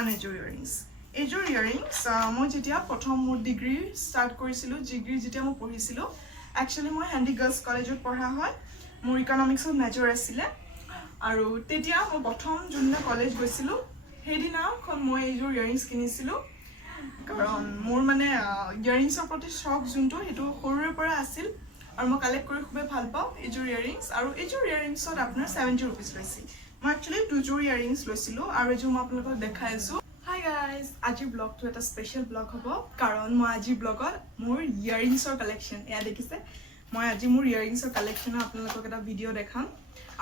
আনএযোৰ earrings এইযোৰ earrings মই যেতিয়া প্ৰথম মোৰ ডিগ্ৰী ষ্টাৰ্ট কৰিছিলোঁ ডিগ্ৰী যেতিয়া মই পঢ়িছিলোঁ একচুৱেলি মই হেণ্ডি গাৰ্লছ কলেজত পঢ়া হয় মোৰ ইকনমিক্সত মেজৰ আছিলে আৰু তেতিয়া মই প্ৰথম যোনদিনা কলেজ গৈছিলোঁ সেইদিনাখন মই এইযোৰ ইয়াৰিংছ কিনিছিলোঁ কাৰণ মোৰ মানে ইয়াৰিংছৰ প্ৰতি চখ যোনটো সেইটো সৰুৰে পৰা আছিল আৰু মই কালেক্ট কৰি খুবেই ভাল পাওঁ এইযোৰ ইয়াৰিংছ আৰু এইযোৰ ইয়াৰিংছত আপোনাৰ 70 ৰুপিজ লৈছিল মই একচুৱেলি দুযোৰ ইয়াৰিংছ লৈছিলোঁ আৰু এইযোৰ মই আপোনালোকক দেখাই আছোঁ হাই গাইজ আজিৰ ব্লগটো এটা স্পেচিয়েল ব্লগ হ'ব কাৰণ মই আজিৰ ব্লগত মোৰ ইয়াৰিংছৰ কালেকশ্যন এয়া দেখিছে মই আজি মোৰ ইয়াৰিংছৰ কালেকশ্যনৰ আপোনালোকক এটা ভিডিঅ' দেখাম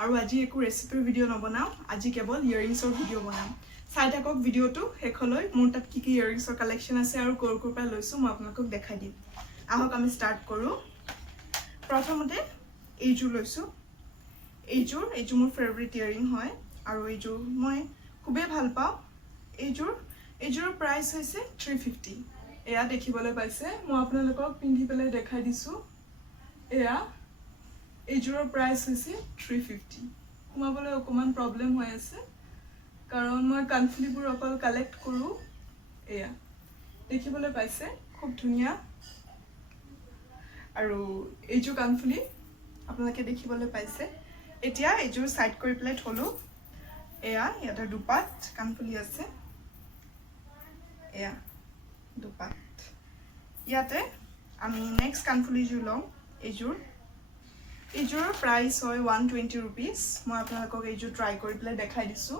আৰু আজি একো ৰেচিপিৰ ভিডিঅ' নবনাওঁ আজি কেৱল ইয়াৰিংছৰ ভিডিঅ' বনাম চাই থাকক ভিডিঅ'টো শেষলৈ মোৰ তাত কি কি ইয়াৰিংছৰ কালেকশ্যন আছে আৰু ক'ৰ পৰা লৈছোঁ মই আপোনালোকক দেখাই দিম আহক আমি ষ্টাৰ্ট কৰোঁ প্ৰথমতে এইযোৰ লৈছোঁ এইযোৰ মোৰ ফেভৰেট ইয়াৰিং হয় আৰু এইযোৰ মই খুবেই ভাল পাওঁ এইযোৰৰ প্ৰাইচ হৈছে 350 এয়া দেখিবলৈ পাইছে মই আপোনালোকক পিন্ধি পেলাই দেখাই দিছোঁ এয়া এইযোৰৰ প্ৰাইচ হৈছে 350 সোমাবলৈ অকণমান প্ৰব্লেম হৈ আছে কাৰণ মই কাণফুলিবোৰ অকল কালেক্ট কৰোঁ এয়া দেখিবলৈ পাইছে খুব ধুনীয়া আৰু এইযোৰ কাণফুলি আপোনালোকে দেখিবলৈ পাইছে এতিয়া এইযোৰ সাইড কৰি পেলাই থলোঁ এয়া ইয়াতে দুপাত কাণফুলি আছে এয়া দুপাত ইয়াতে আমি নেক্সট কাণফুলিযোৰ লওঁ এইযোৰৰ প্ৰাইচ হয় 120 ৰুপিজ মই আপোনালোকক এইযোৰ ট্ৰাই কৰি পেলাই দেখাই দিছোঁ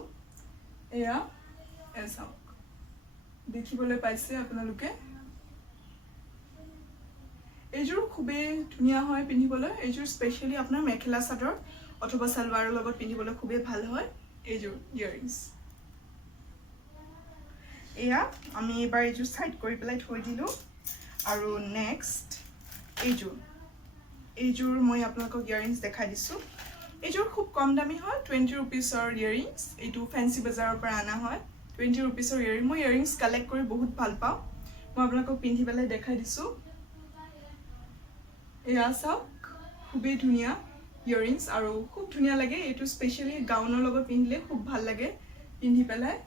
এয়া চাওক দেখিবলৈ পাইছে আপোনালোকে এইযোৰ খুবেই ধুনীয়া হয় পিন্ধিবলৈ এইযোৰ স্পেচিয়েলি আপোনাৰ মেখেলা চাদৰ অথবা সালৱাৰৰ লগত পিন্ধিবলৈ খুবেই ভাল হয় এইযোৰ ইয়াৰিংছ এয়া আমি এবাৰ এইযোৰ সাইড কৰি পেলাই থৈ দিলোঁ আৰু নেক্সট এইযোৰ মই আপোনালোকক ইয়াৰিংছ দেখাই দিছোঁ এইযোৰ খুব কম দামী হয় 20 ৰুপিজৰ ইয়াৰিংছ এইটো ফেন্সি বজাৰৰ পৰা অনা হয় 20 ৰুপিজৰ ইয়াৰিং মই ইয়াৰিংছ কালেক্ট কৰি বহুত ভাল পাওঁ মই আপোনালোকক পিন্ধি পেলাই দেখাই দিছোঁ এয়া চাওক খুবেই ধুনীয়া ইয়াৰিংছ আৰু খুব ধুনীয়া লাগে এইটো স্পেচিয়েলি গাউনৰ লগত পিন্ধিলে খুব ভাল লাগে পিন্ধি পেলাই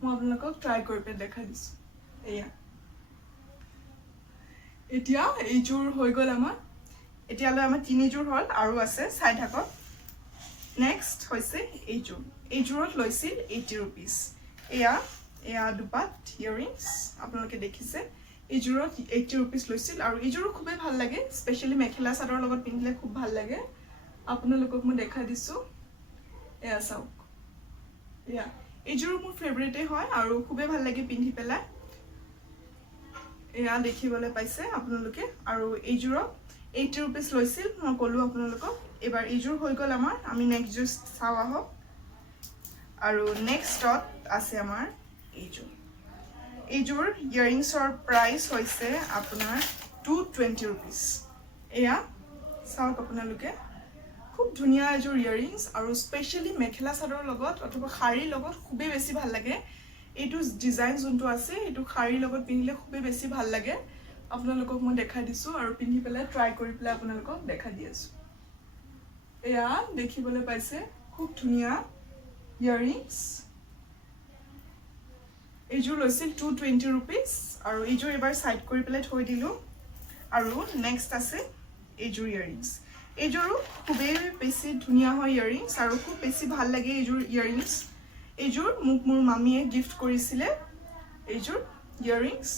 মই আপোনালোকক ট্ৰাই কৰি পেলাই দেখাই দিছোঁ এয়া এতিয়া এইযোৰ হৈ গ'ল আমাৰ এতিয়ালৈ আমাৰ তিনিযোৰ হ'ল আৰু আছে চাই থাকক নেক্সট হৈছে এইযোৰত লৈছিল 80 ৰুপিজ এয়া দুপাত ইয়াৰিংছ আপোনালোকে দেখিছে এইযোৰত 80 ৰুপিজ লৈছিল আৰু এইযোৰো খুবেই ভাল লাগে স্পেচিয়েলি মেখেলা চাদৰৰ লগত পিন্ধিলে খুব ভাল লাগে আপোনালোকক মই দেখাই দিছোঁ এয়া চাওক এয়া এইযোৰো মোৰ ফেভৰেটেই হয় আৰু খুবেই ভাল লাগে পিন্ধি পেলাই এয়া দেখিবলৈ পাইছে আপোনালোকে আৰু এইযোৰত 80 ৰুপিজ লৈছিল মই ক'লোঁ আপোনালোকক এবাৰ এইযোৰ হৈ গ'ল আমাৰ আমি নেক্সট যোৰ চাওঁ আহক আৰু নেক্সটত আছে আমাৰ এইযোৰ ইয়াৰিংছৰ প্ৰাইচ হৈছে আপোনাৰ 220 ৰুপিজ এয়া চাওক আপোনালোকে খুব ধুনীয়া এইযোৰ ইয়াৰিংছ আৰু স্পেচিয়েলি মেখেলা চাদৰৰ লগত অথবা শাৰীৰ লগত খুবেই বেছি ভাল লাগে এইটো ডিজাইন যোনটো আছে এইটো শাৰীৰ লগত পিন্ধিলে খুবেই বেছি ভাল লাগে আপোনালোকক মই দেখাই দিছোঁ আৰু পিন্ধি পেলাই ট্ৰাই কৰি পেলাই আপোনালোকক দেখাই দি আছোঁ এয়া দেখিবলৈ পাইছে খুব ধুনীয়া ইয়াৰিংছ এইযোৰ লৈছিল 220 ৰুপিজ আৰু এইযোৰ এবাৰ সাইড কৰি পেলাই থৈ দিলোঁ আৰু নেক্সট আছে এইযোৰ ইয়াৰিংছ এইযোৰো খুবেই বেছি ধুনীয়া হয় ইয়াৰিংছ আৰু খুব বেছি ভাল লাগে এইযোৰ ইয়াৰিংছ এইযোৰ মোক মোৰ মামীয়ে গিফ্ট কৰিছিলে এইযোৰ ইয়াৰিংছ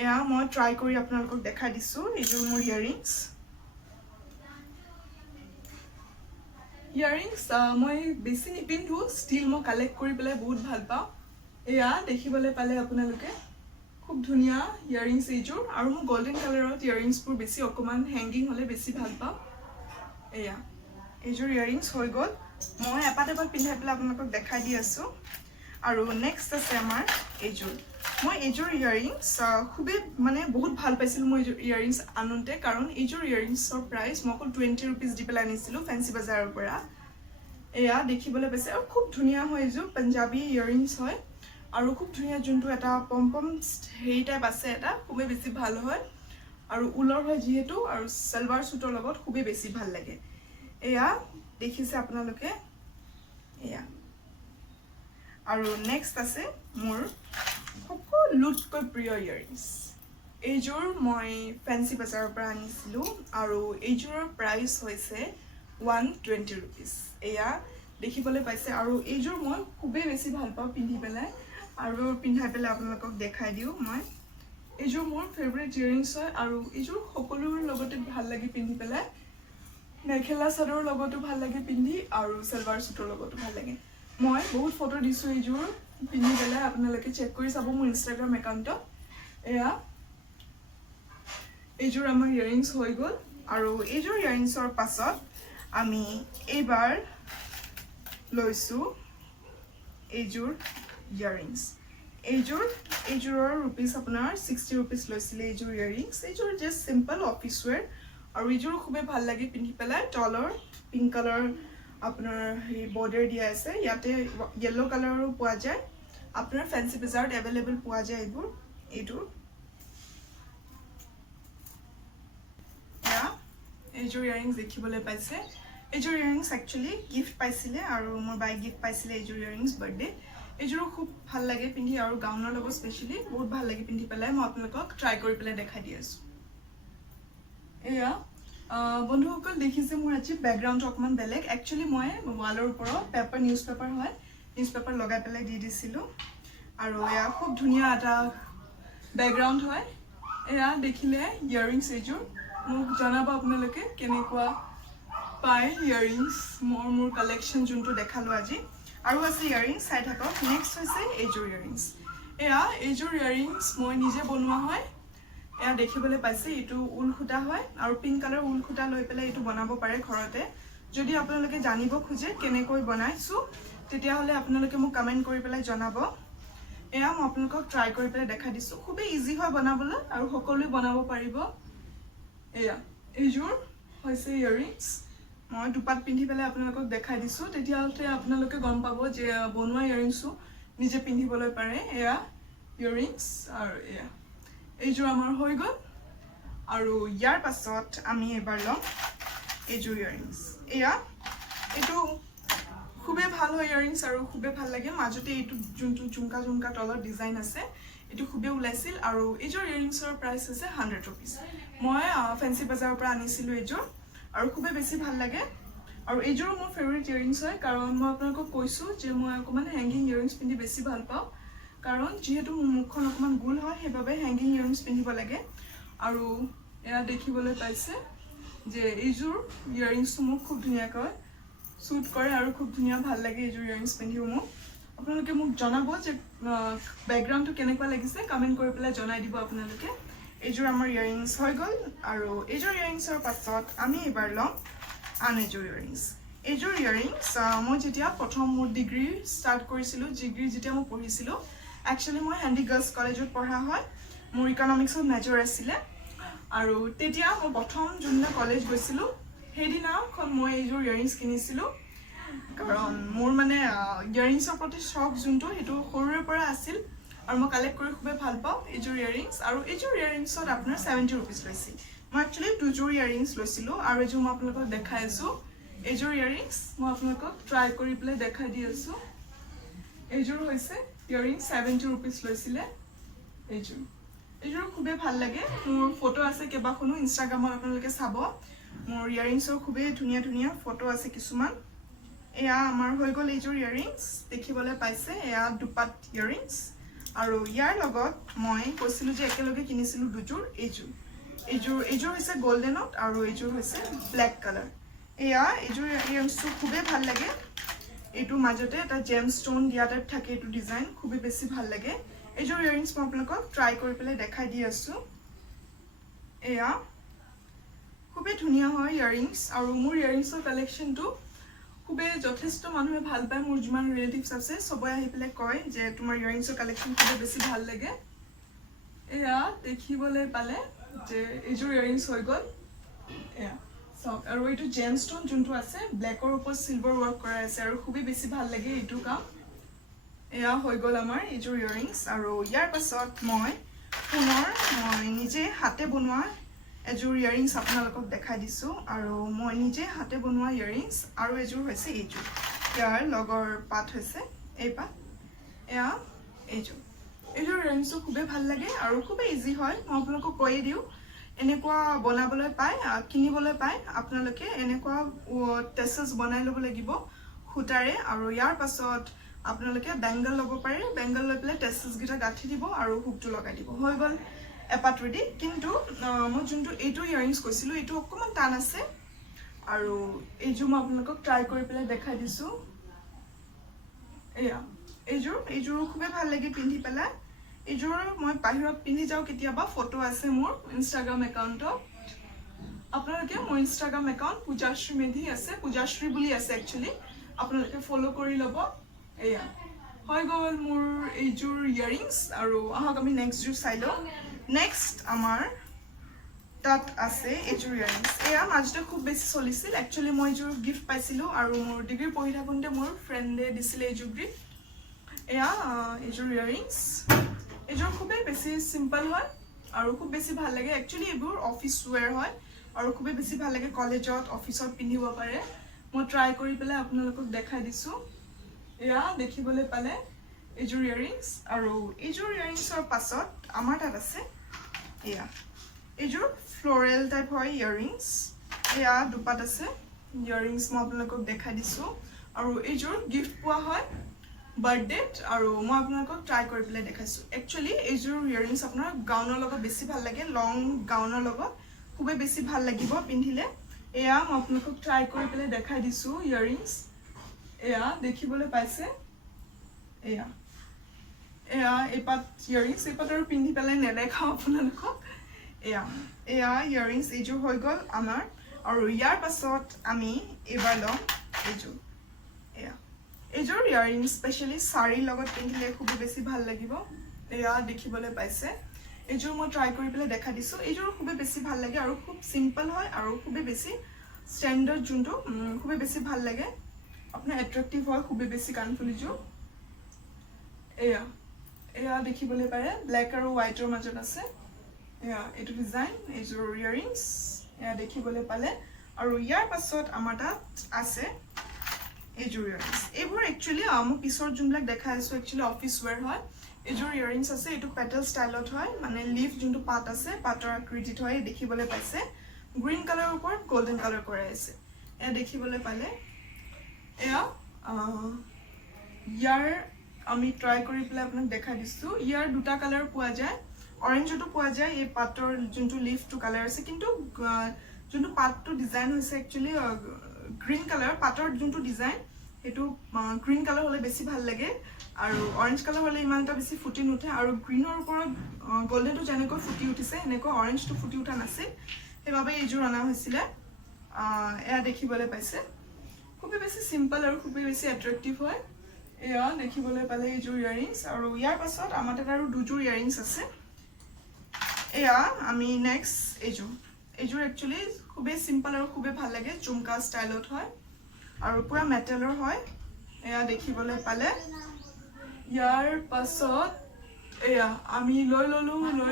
এয়া মই ট্ৰাই কৰি আপোনালোকক দেখাই দিছোঁ এইযোৰ মোৰ ইয়াৰিংছ মই বেছি নিপিন্ধোঁ ষ্টিল মই কালেক্ট কৰি পেলাই বহুত ভাল পাওঁ এয়া দেখিবলৈ পালে আপোনালোকে খুব ধুনীয়া ইয়াৰিংছ এইযোৰ আৰু মই গোল্ডেন কালাৰত ইয়াৰিংছবোৰ বেছি অকণমান হেংগিং হ'লে বেছি ভাল পাওঁ এয়া এইযোৰ ইয়াৰিংছ হৈ গ'ল মই এপাত পিন্ধাই পেলাই আপোনালোকক দেখাই দি আছোঁ আৰু নেক্সট আছে আমাৰ মই এইযোৰ ইয়াৰিংছ খুবেই মানে বহুত ভাল পাইছিলোঁ মই ইয়াৰিংছ আনোতে কাৰণ এইযোৰ ইয়াৰিংছৰ প্ৰাইচ মই অকল 20 ৰুপিজ দি পেলাই আনিছিলোঁ ফেন্সি বজাৰৰ পৰা এয়া দেখিবলৈ পাইছে আৰু খুব ধুনীয়া হয় এইযোৰ পাঞ্জাবী ইয়াৰিংছ হয় আৰু খুব ধুনীয়া যোনটো এটা পম্পম হেৰি টাইপ আছে এটা খুবেই বেছি ভাল হয় আৰু উলৰ হয় যিহেতু আৰু সালৱাৰ সুটৰ লগত খুবেই বেছি ভাল লাগে এয়া দেখিছে আপোনালোকে এয়া আৰু নেক্সট আছে মোৰ সকলোতকৈ প্ৰিয় ইয়াৰিংছ এইযোৰ মই ফেন্সি বজাৰৰ পৰা আনিছিলোঁ আৰু এইযোৰৰ প্ৰাইচ হৈছে 120 rupees এয়া দেখিবলৈ পাইছে আৰু এইযোৰ মই খুবেই বেছি ভাল পাওঁ পিন্ধি পেলাই আৰু পিন্ধাই পেলাই আপোনালোকক দেখাই দিওঁ মই এইযোৰ মোৰ ফেভৰেট ইয়াৰিংছ হয় আৰু এইযোৰ সকলোৰে লগতে ভাল লাগে পিন্ধি পেলাই মেখেলা চাদৰৰ লগতো ভাল লাগে পিন্ধি আৰু সালৱাৰ সুটৰ লগতো ভাল লাগে মই বহুত ফটো দিছোঁ এইযোৰ পিন্ধি পেলাই আপোনালোকে চেক কৰি চাব মোৰ ইনষ্টাগ্ৰাম একাউণ্টত এয়া এইযোৰ আমাৰ ইয়াৰিংছ হৈ গ'ল আৰু এইযোৰ ইয়াৰিংছৰ পাছত আমি এইবাৰ লৈছোঁ এইযোৰ ইয়াৰিংছ এইযোৰৰ ৰুপিজ আপোনাৰ 60 rupees লৈছিলে এইযোৰ ইয়াৰিংছ এইযোৰ জাষ্ট চিম্পল অফিচ ৱেৰ আৰু এইযোৰ খুবেই ভাল লাগে পিন্ধি পেলাই তলৰ পিংক কালাৰ আপোনাৰ এই বৰ্ডাৰ দিয়া আছে ইয়াতে য়েলো কালাৰৰো পোৱা যায় আপোনাৰ ফেন্সি বজাৰত এভেইলেবল পোৱা যায় এইযোৰ এইযোৰ ইয়াৰিংছ দেখিবলৈ পাইছে এইযোৰ ইয়াৰিংছ একচুৱেলি গিফ্ট পাইছিলে আৰু মোৰ বাই গিফ্ট পাইছিলে এইযোৰ ইয়াৰিংছ বাৰ্থডে এইযোৰো খুব ভাল লাগে পিন্ধি আৰু গাউনৰ লগত স্পেচিয়েলি বহুত ভাল লাগে পিন্ধি পেলাই মই আপোনালোকক ট্ৰাই কৰি পেলাই দেখাই দি আছোঁ এয়া বন্ধুসকল দেখিছে মোৰ আজি বেকগ্ৰাউণ্ড অকণমান বেলেগ একচুৱেলি মই ৱালৰ ওপৰত নিউজ পেপাৰ হয় নিউজ পেপাৰ লগাই পেলাই দি দিছিলোঁ আৰু এয়া খুব ধুনীয়া এটা বেকগ্ৰাউণ্ড হয় এয়া দেখিলে ইয়াৰিংছ এইযোৰ মোক জনাব আপোনালোকে কেনেকুৱা পায় ইয়াৰিংছ মোৰ কালেকশ্যন যোনটো দেখালোঁ আজি আৰু আছে ইয়াৰিংছ চাই থাকক নেক্সট হৈছে এইযোৰ ইয়াৰিংছ এইযোৰ ইয়াৰিংছ মই নিজে বনোৱা হয় এয়া দেখিবলৈ পাইছে এইটো ঊল সূতা হয় আৰু পিংক কালাৰ ঊল সূতা লৈ পেলাই এইটো বনাব পাৰে ঘৰতে যদি আপোনালোকে জানিব খোজে কেনেকৈ বনাইছোঁ তেতিয়াহ'লে আপোনালোকে মোক কমেণ্ট কৰি পেলাই জনাব এয়া মই আপোনালোকক ট্ৰাই কৰি পেলাই দেখাই দিছোঁ খুবেই ইজি হয় বনাবলৈ আৰু সকলোৱে বনাব পাৰিব এইযোৰ হৈছে ইয়াৰিংছ মই দুপাত পিন্ধি পেলাই আপোনালোকক দেখাই দিছোঁ তেতিয়াহ'লে আপোনালোকে গম পাব যে বনোৱা ইয়াৰিংছো নিজে পিন্ধিবলৈ পাৰে এয়া ইয়াৰিংছ আৰু এইযোৰ আমাৰ হৈ গ'ল আৰু ইয়াৰ পাছত আমি এবাৰ ল'ম এইযোৰ ইয়াৰিংছ এইটো খুবেই ভাল হয় ইয়াৰিংছ আৰু খুবেই ভাল লাগে মাজতে এইটো যোনটো ঝুমকা তলত ডিজাইন আছে এইটো খুবেই ওলাইছিল আৰু এইযোৰ ইয়াৰিংছৰ প্ৰাইচ হৈছে 100 rupees মই ফেন্সি বজাৰৰ পৰা আনিছিলোঁ এইযোৰ আৰু খুবেই বেছি ভাল লাগে আৰু এইযোৰো মোৰ ফেভৰেট ইয়াৰিংছ হয় কাৰণ মই আপোনালোকক কৈছোঁ যে মই অকণমান হেংগিং ইয়াৰিংছ পিন্ধি বেছি ভাল পাওঁ কাৰণ যিহেতু মোৰ মুখখন অকণমান গোল হয় সেইবাবে হেংগিং ইয়াৰিংছ পিন্ধিব লাগে আৰু এয়া দেখিবলৈ পাইছে যে এইযোৰ ইয়াৰিংছটো মোক খুব ধুনীয়াকৈ শ্বুট কৰে আৰু খুব ধুনীয়া ভাল লাগে এইযোৰ ইয়াৰিংছ পিন্ধিও মোক আপোনালোকে মোক জনাব যে বেকগ্ৰাউণ্ডটো কেনেকুৱা লাগিছে কমেণ্ট কৰি পেলাই জনাই দিব আপোনালোকে এইযোৰ আমাৰ ইয়াৰিংছ হৈ গ'ল আৰু এইযোৰ ইয়াৰিংছৰ পাছত আমি এইবাৰ ল'ম আন এইযোৰ ইয়াৰিংছ মই যেতিয়া প্ৰথম মোৰ ডিগ্ৰী ষ্টাৰ্ট কৰিছিলোঁ ডিগ্ৰী যেতিয়া মই পঢ়িছিলোঁ একচুৱেলি মই হেণ্ডি গাৰ্লছ কলেজত পঢ়া হয় মোৰ ইকনমিক্সত মেজৰ আছিলে আৰু তেতিয়া মই প্ৰথম যোনদিনা কলেজ গৈছিলোঁ সেইদিনাখন মই এইযোৰ ইয়াৰিংছ কিনিছিলোঁ কাৰণ মোৰ মানে ইয়াৰিংছৰ প্ৰতি চখ যোনটো সেইটো সৰুৰে পৰা আছিল আৰু মই কালেক্ট কৰি খুবেই ভাল পাওঁ এইযোৰ ইয়াৰিংছ আৰু এইযোৰ ইয়াৰিংছত আপোনাৰ 70 rupees লৈছিল মই একচুৱেলি দুযোৰ ইয়াৰিংছ লৈছিলোঁ আৰু এইযোৰ মই আপোনালোকক দেখাই আছোঁ এইযোৰ ইয়াৰিংছ মই আপোনালোকক ট্ৰাই কৰি পেলাই দেখাই দি আছোঁ এইযোৰ হৈছে ইয়াৰিংছ 70 rupees লৈছিলে এইযোৰ খুবেই ভাল লাগে মোৰ ফটো আছে কেইবাখনো ইনষ্টাগ্ৰামত আপোনালোকে চাব মোৰ ইয়াৰিংছৰ খুবেই ধুনীয়া ফটো আছে কিছুমান এয়া আমাৰ হৈ গ'ল এইযোৰ ইয়াৰিংছ দেখিবলৈ পাইছে এয়া দুপাত ইয়াৰিংছ আৰু ইয়াৰ লগত মই কৈছিলোঁ যে একেলগে কিনিছিলোঁ দুযোৰ এইযোৰ হৈছে গোল্ডেনত আৰু এইযোৰ হৈছে ব্লেক কালাৰ এইযোৰ ইয়াৰিংছটো খুবেই ভাল লাগে এইটো মাজতে এটা জেম ষ্টোন দিয়া টাইপ থাকে এইটো ডিজাইন খুবেই বেছি ভাল লাগে এইযোৰ ইয়াৰিংছ মই আপোনালোকক ট্ৰাই কৰি পেলাই দেখাই দি আছোঁ এয়া খুবেই ধুনীয়া হয় ইয়াৰিংছ আৰু মোৰ ইয়াৰিংছৰ কালেকশ্যনটো খুবেই যথেষ্ট মানুহে ভাল পায় মোৰ যিমান ৰিলেটিভছ আছে সবাই আহি পেলাই কয় যে তোমাৰ ইয়াৰিংছৰ কালেকশ্যন খুবেই বেছি ভাল লাগে এয়া দেখিবলৈ পালে যে এইযোৰ ইয়াৰিংছ হৈ গ'ল এয়া চাওক আৰু এইটো জেম ষ্টোন যোনটো আছে ব্লেকৰ ওপৰত চিলভাৰ ৱৰ্ক কৰা আছে আৰু খুবেই বেছি ভাল লাগে এইটো কাম এয়া হৈ গ'ল আমাৰ এইযোৰ ইয়াৰিংছ আৰু ইয়াৰ পাছত মই নিজে হাতে বনোৱা এযোৰ ইয়াৰিংছ আপোনালোকক দেখাই দিছোঁ আৰু মই নিজে হাতে বনোৱা ইয়াৰিংছ আৰু এযোৰ হৈছে এইযোৰ ইয়াৰ লগৰ পাত হৈছে এই পাত এয়া এইযোৰ ইয়াৰিংছটো খুবেই ভাল লাগে আৰু খুবেই ইজি হয় মই আপোনালোকক কৈয়ে দিওঁ এনেকুৱা বনাবলৈ পায় কিনিবলৈ পায় আপোনালোকে এনেকুৱা টেছেছ বনাই ল'ব লাগিব সূতাৰে আৰু ইয়াৰ পাছত আপোনালোকে বেংগল ল'ব পাৰে বেংগল লৈ পেলাই টেছেছ গিটা গাঁঠি দিব আৰু হুকটো লগাই দিব হৈ গ'ল এপাত ৰেডি কিন্তু মই যোনটো এইটো ইয়াৰিংছ কৈছিলোঁ এইটো অকণমান টান আছে আৰু এইযোৰ মই আপোনালোকক ট্ৰাই কৰি পেলাই দেখাই দিছোঁ এয়া এইযোৰ খুবেই ভাল লাগে পিন্ধি পেলাই এইযোৰ মই বাহিৰত পিন্ধি যাওঁ কেতিয়াবা ফটো আছে মোৰ ইনষ্টাগ্ৰাম একাউণ্টত আপোনালোকে মোৰ ইনষ্টাগ্ৰাম একাউণ্ট পূজাশ্ৰী মেধি আছে পূজাশ্ৰী বুলি আছে একচুৱেলি আপোনালোকে ফলো কৰি ল'ব এয়া হৈ গ'ল মোৰ এইযোৰ ইয়াৰিংছ আৰু আহক আমি নেক্সটযোৰ চাই লওঁ নেক্সট আমাৰ তাত আছে এইযোৰ ইয়াৰিংছ এয়া মাজতে খুব বেছি চলিছিল একচুৱেলি মই এইযোৰ গিফ্ট পাইছিলোঁ আৰু মোৰ ডিগ্ৰী পঢ়ি থাকোঁতে মোৰ ফ্ৰেণ্ডে দিছিলে এইযোৰ গিফ্ট এয়া এইযোৰ ইয়াৰিংছ এইযোৰ খুবেই বেছি চিম্পল হয় আৰু খুব বেছি ভাল লাগে একচুৱেলি এইবোৰ অফিচ ৱেৰ হয় আৰু খুবেই বেছি ভাল লাগে কলেজত অফিচত পিন্ধিব পাৰে মই ট্ৰাই কৰি পেলাই আপোনালোকক দেখাই দিছোঁ এয়া দেখিবলৈ পালে এইযোৰ ইয়াৰিংছ আৰু এইযোৰ ইয়াৰিংছৰ পাছত আমাৰ তাত আছে এয়া এইযোৰ ফ্ল'ৰেল টাইপ হয় ইয়াৰিংছ এয়া দুপাত আছে ইয়াৰিংছ মই আপোনালোকক দেখাই দিছোঁ আৰু এইযোৰ গিফ্ট পোৱা হয় বাৰ্থডেত আৰু মই আপোনালোকক ট্ৰাই কৰি পেলাই দেখাইছোঁ একচুৱেলি এইযোৰ ইয়াৰিংছ আপোনাৰ গাউনৰ লগত বেছি ভাল লাগে লং গাউনৰ লগত খুবেই বেছি ভাল লাগিব পিন্ধিলে এয়া মই আপোনালোকক ট্ৰাই কৰি পেলাই দেখাই দিছোঁ ইয়াৰিংছ এয়া দেখিবলৈ পাইছে এয়া এইপাত ইয়াৰিংছ এইপাত আৰু পিন্ধি পেলাই নেদেখাওঁ আপোনালোকক এয়া ইয়াৰিংছ এইযোৰ হৈ গ'ল আমাৰ আৰু ইয়াৰ পাছত আমি এইবাৰ ল'ম এইযোৰ ইয়াৰিংছ স্পেচিয়েলি শাড়ীৰ লগত পিন্ধিলে খুবেই বেছি ভাল লাগিব এয়া দেখিবলৈ পাইছে এইযোৰ মই ট্ৰাই কৰি পেলাই দেখাই দিছোঁ এইযোৰ খুবেই বেছি ভাল লাগে আৰু খুব চিম্পল হয় আৰু খুবেই বেছি ষ্টেণ্ডাৰ্ড যোনটো খুবেই বেছি ভাল লাগে আপোনাৰ এট্ৰেক্টিভ হয় খুবেই বেছি কাণফুলিযোৰ এয়া দেখিবলৈ পাৰে ব্লেক আৰু হোৱাইটৰ মাজত আছে এয়া এইটো ডিজাইন এইযোৰ ইয়াৰিংছ এয়া দেখিবলৈ পালে আৰু ইয়াৰ পাছত আমাৰ তাত আছে এইযোৰ ইয়াৰিংছ এইবোৰ একচুৱেলি মই পিছৰ যোনবিলাক দেখাই আছোঁ একচুৱেলি অফিচ ৱেৰ হয় এইযোৰ ইয়াৰিংছ আছে এইটো পেটেল ষ্টাইলত হয় মানে লিফ যোনটো পাত আছে পাতৰ আকৃতিত হয় দেখিবলৈ পাইছে গ্ৰীণ কালাৰৰ ওপৰত গল্ডেন কালাৰ কৰাই আছে এয়া দেখিবলৈ পালে এয়া ইয়াৰ আমি ট্ৰাই কৰি পেলাই আপোনাক দেখাই দিছোঁ ইয়াৰ দুটা কালাৰ পোৱা যায় অৰেঞ্জতো পোৱা যায় এই পাতৰ যোনটো লিফটো কালাৰ আছে কিন্তু যোনটো পাতটো ডিজাইন হৈছে একচুৱেলি গ্ৰীণ কালাৰ পাতৰ যোনটো ডিজাইন সেইটো গ্ৰীণ কালাৰ হ'লে বেছি ভাল লাগে আৰু অৰেঞ্জ কালাৰ হ'লে ইমান এটা বেছি ফুটি নুঠে আৰু গ্ৰীণৰ ওপৰত গল্ডেনটো যেনেকৈ ফুটি উঠিছে সেনেকৈ অৰেঞ্জটো ফুটি উঠা নাছিল সেইবাবে এইযোৰ অনা হৈছিলে এয়া দেখিবলৈ পাইছে খুবেই বেছি চিম্পল আৰু খুবেই বেছি এট্ৰেক্টিভ হয় এয়া দেখিবলৈ পালে এইযোৰ ইয়াৰিংছ আৰু ইয়াৰ পাছত আমাৰ তাত আৰু দুযোৰ ইয়াৰিংছ আছে এয়া আমি নেক্সট এইযোৰ একচুৱেলি খুবেই চিম্পল আৰু খুবেই ভাল লাগে ঝুমকা ষ্টাইলত হয় আৰু পুৰা মেটেলৰ হয় এয়া দেখিবলৈ পালে ইয়াৰ পাছত এয়া আমি লৈ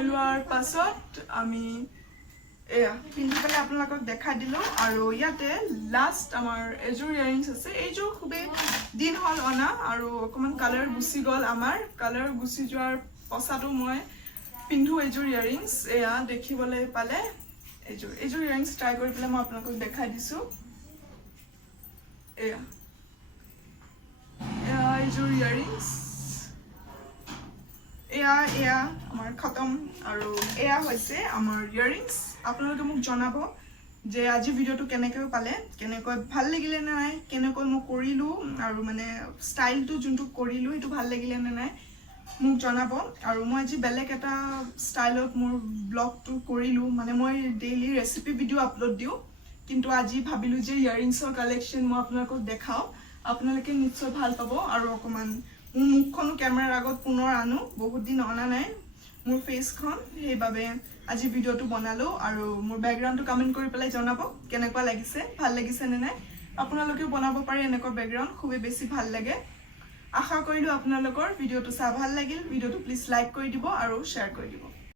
লোৱাৰ পাছত আমি এয়া পিন্ধি পেলাই আপোনালোকক দেখাই দিলোঁ আৰু ইয়াতে লাষ্ট আমাৰ এইযোৰ ইয়াৰিংছ আছে এইযোৰ খুবেই দিন হ'ল অনা আৰু অকণমান কালাৰ গুচি গ'ল আমাৰ কালাৰ গুচি যোৱাৰ পচাটো মই পিন্ধো এইযোৰ ইয়াৰিংছ এয়া দেখিবলৈ পালে এইযোৰ ইয়াৰিংছ ট্ৰাই কৰি পেলাই মই আপোনালোকক দেখাই দিছোঁ এয়া এইযোৰ ইয়াৰিংছ এয়া আমাৰ খতম আৰু এয়া হৈছে আমাৰ ইয়াৰিংছ আপোনালোকে মোক জনাব যে আজি ভিডিঅ'টো কেনেকৈ পালে কেনেকৈ ভাল লাগিলে নে নাই কেনেকৈ মই কৰিলোঁ আৰু মানে ষ্টাইলটো যোনটো কৰিলোঁ সেইটো ভাল লাগিলে নে নাই মোক জনাব আৰু মই আজি বেলেগ এটা ষ্টাইলত মোৰ ব্লগটো কৰিলোঁ মানে মই ডেইলি ৰেচিপি ভিডিঅ' আপলোড দিওঁ কিন্তু আজি ভাবিলোঁ যে ইয়াৰিংছৰ কালেকশ্যন মই আপোনালোকক দেখাওঁ আপোনালোকে নিশ্চয় ভাল পাব আৰু অকণমান মোৰ মুখখনো কেমেৰাৰ আগত পুনৰ আনো বহুত দিন অনা নাই মোৰ ফেচখন সেইবাবে আজি ভিডিঅ'টো বনালোঁ আৰু মোৰ বেকগ্ৰাউণ্ডটো কমেণ্ট কৰি পেলাই জনাব কেনেকুৱা লাগিছে ভাল লাগিছে নে নাই আপোনালোকেও বনাব পাৰে এনেকুৱা বেকগ্ৰাউণ্ড খুবেই বেছি ভাল লাগে আশা কৰিলোঁ আপোনালোকৰ ভিডিঅ'টো চাই ভাল লাগিল ভিডিঅ'টো প্লিজ লাইক কৰি দিব আৰু শ্বেয়াৰ কৰি দিব